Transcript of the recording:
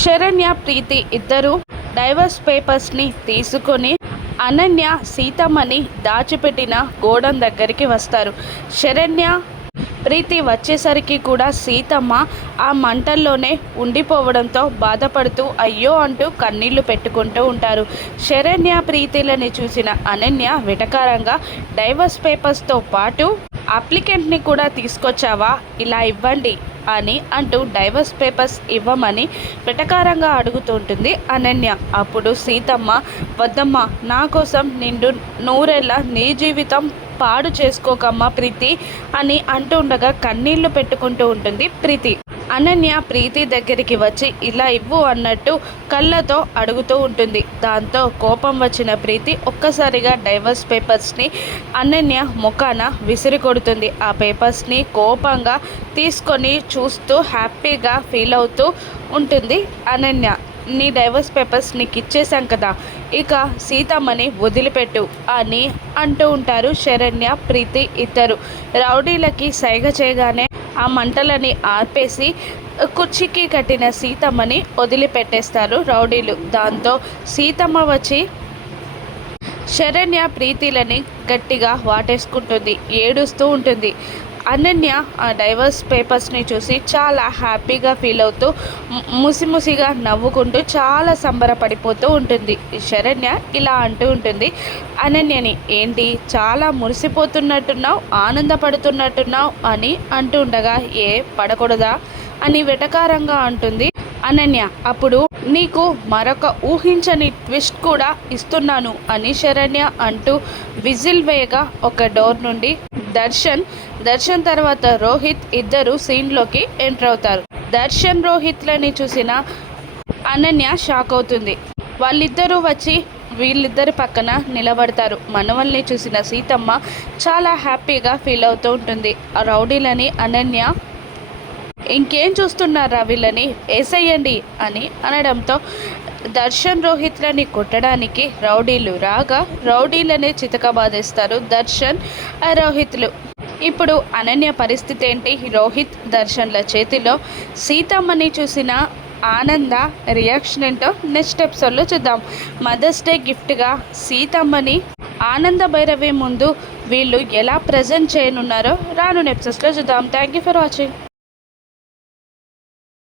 శరణ్య ప్రీతి ఇద్దరు డైవర్స్ పేపర్స్ని తీసుకొని అనన్య సీతమ్మని దాచిపెట్టిన గోడం దగ్గరికి వస్తారు. శరణ్య ప్రీతి వచ్చేసరికి కూడా సీతమ్మ ఆ మంటల్లోనే ఉండిపోవడంతో బాధపడుతూ అయ్యో అంటూ కన్నీళ్లు పెట్టుకుంటూ ఉంటారు. శరణ్య ప్రీతిలని చూసిన అనన్య వెటకారంగా డైవర్స్ పేపర్స్తో పాటు అప్లికెంట్ని కూడా తీసుకొచ్చావా, ఇలా ఇవ్వండి అని అంటూ డైవర్స్ పేపర్స్ ఇవ్వమని వెటకారంగా అడుగుతుంటుంది అనన్య. అప్పుడు సీతమ్మ వద్దమ్మ, నా కోసం నిండు నూరేళ్ళ నీ జీవితం పాడు చేసుకోకమ్మా ప్రీతి అని అంటుండగా కన్నీళ్లు పెట్టుకుంటూ ఉంటుంది ప్రీతి. అనన్య ప్రీతి దగ్గరికి వచ్చి ఇలా ఇవ్వు అన్నట్టు కళ్ళతో అడుగుతూ ఉంటుంది. దాంతో కోపం వచ్చిన ప్రీతి ఒక్కసారిగా డైవర్స్ పేపర్స్ని అనన్య ముఖాన విసిరి కొడుతుంది. ఆ పేపర్స్ని కోపంగా తీసుకొని చూస్తూ హ్యాపీగా ఫీల్ అవుతూ ఉంటుంది అనన్య. నీ డైవర్స్ పేపర్స్ నీకు ఇచ్చేసాం కదా, ఇక సీతమ్మని వదిలిపెట్టు అని అంటూ ఉంటారు శరణ్య ప్రీతి ఇద్దరు. రౌడీలకి సైగ చేయగానే ఆ మంటలని ఆర్పేసి కుర్చీకి కట్టిన సీతమ్మని వదిలిపెట్టేస్తారు రౌడీలు. దాంతో సీతమ్మ వచ్చి శరణ్య ప్రీతిలని గట్టిగా వాటేసుకుంటుంది, ఏడుస్తూ ఉంటుంది. అనన్య ఆ డైవర్స్ పేపర్స్ని చూసి చాలా హ్యాపీగా ఫీల్ అవుతూ ముసిముసిగా నవ్వుకుంటూ చాలా సంబరపడిపోతూ ఉంటుంది. శరణ్య ఇలా అంటూ ఉంటుంది అనన్యని, ఏంటి చాలా మురిసిపోతున్నట్టున్నావు, ఆనందపడుతున్నట్టున్నావు అని అంటూ ఉండగా ఏ పడకూడదా అని వెటకారంగా అంటుంది అనన్య. అప్పుడు నీకు మరొక ఊహించని ట్విస్ట్ కూడా ఇస్తున్నాను అని శరణ్య అంటూ విజిల్ వేయగా ఒక డోర్ నుండి దర్శన్ తర్వాత రోహిత్ ఇద్దరు సీన్లోకి ఎంటర్ అవుతారు. దర్శన్ రోహిత్లని చూసిన అనన్య షాక్ అవుతుంది. వాళ్ళిద్దరూ వచ్చి వీళ్ళిద్దరి పక్కన నిలబడతారు. మనవల్ని చూసిన సీతమ్మ చాలా హ్యాపీగా ఫీల్ అవుతూ ఉంటుంది. ఆ రౌడీలని అనన్య ఇంకేం చూస్తున్నారా వీళ్ళని వేసేయండి అని అనడంతో దర్శన్ రోహిత్లని కొట్టడానికి రౌడీలు రాగా రౌడీలనే చితకబాదేస్తారు దర్శన్ రోహిత్లు. ఇప్పుడు అనన్య పరిస్థితి ఏంటి? రోహిత్ దర్శన్ల చేతిలో సీతమ్మని చూసిన ఆనంద రియాక్షన్ ఏంటో నెక్స్ట్ ఎపిసోడ్లో చూద్దాం. మదర్స్ డే గిఫ్ట్గా సీతమ్మని ఆనంద భైరవి ముందు వీళ్ళు ఎలా ప్రజెంట్ చేయనున్నారో రానున్న ఎపిసోడ్స్లో చూద్దాం. Thank you for watching.